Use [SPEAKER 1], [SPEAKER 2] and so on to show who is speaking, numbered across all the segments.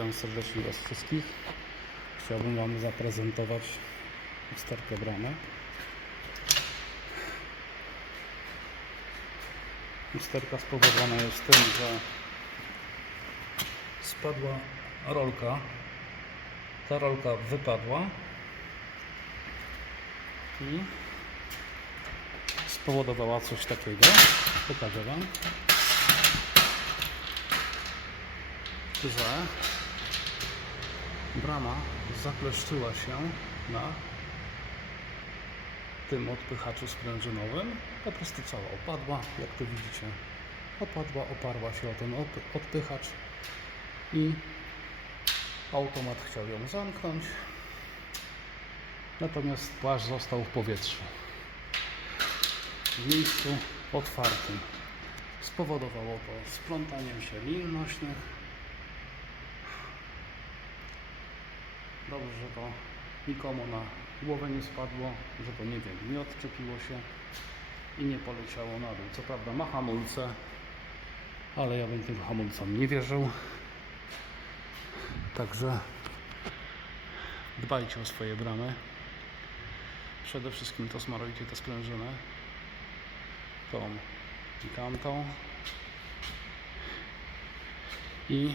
[SPEAKER 1] Witam serdecznie Was wszystkich. Chciałbym Wam zaprezentować usterkę bramę. Usterka spowodowana jest tym, że spadła rolka. Ta rolka wypadła i spowodowała coś takiego. Pokażę Wam. że brama zakleszczyła się na tym odpychaczu sprężynowym. Po prostu cała opadła, jak tu widzicie. Opadła, oparła się o ten odpychacz i automat chciał ją zamknąć. Natomiast płaszcz został w powietrzu. W miejscu otwartym. Spowodowało to splątaniem się lin nośnych Dobrze, że to nikomu na głowę nie spadło, że to nie wiem, nie odczepiło się i nie poleciało na dół. Co prawda ma hamulce, ale ja bym tym hamulcom nie wierzył. Także dbajcie o swoje bramy. Przede wszystkim to smarujcie tę sprężynę. Tą i tamtą. I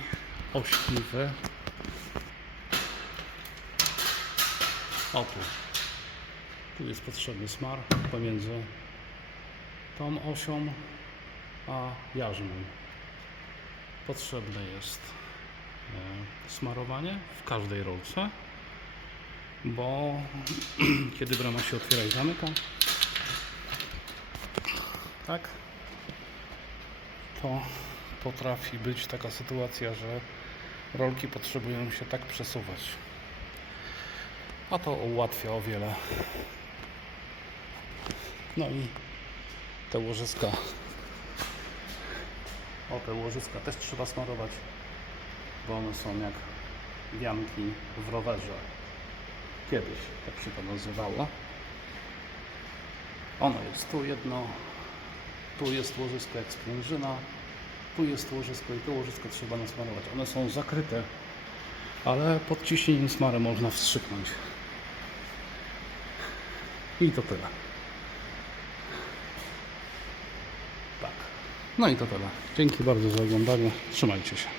[SPEAKER 1] ośliwy O tu. Jest potrzebny smar pomiędzy tą osią a jarzmą. Potrzebne jest e, smarowanie w każdej rolce, bo kiedy brama się otwiera i zamyka, tak, to potrafi być taka sytuacja, że rolki potrzebują się tak przesuwać. A to ułatwia o wiele. No i te łożyska. O, te łożyska też trzeba smarować, bo one są jak wianki w rowerze. Kiedyś tak się to nazywało. Ono jest tu jedno, tu jest łożysko jak sprężyna, tu jest łożysko i to łożysko trzeba nasmarować. One są zakryte, ale pod ciśnieniem smarem można wstrzyknąć. I to tyle. Tak. No i to tyle. Dzięki bardzo za oglądanie. Trzymajcie się.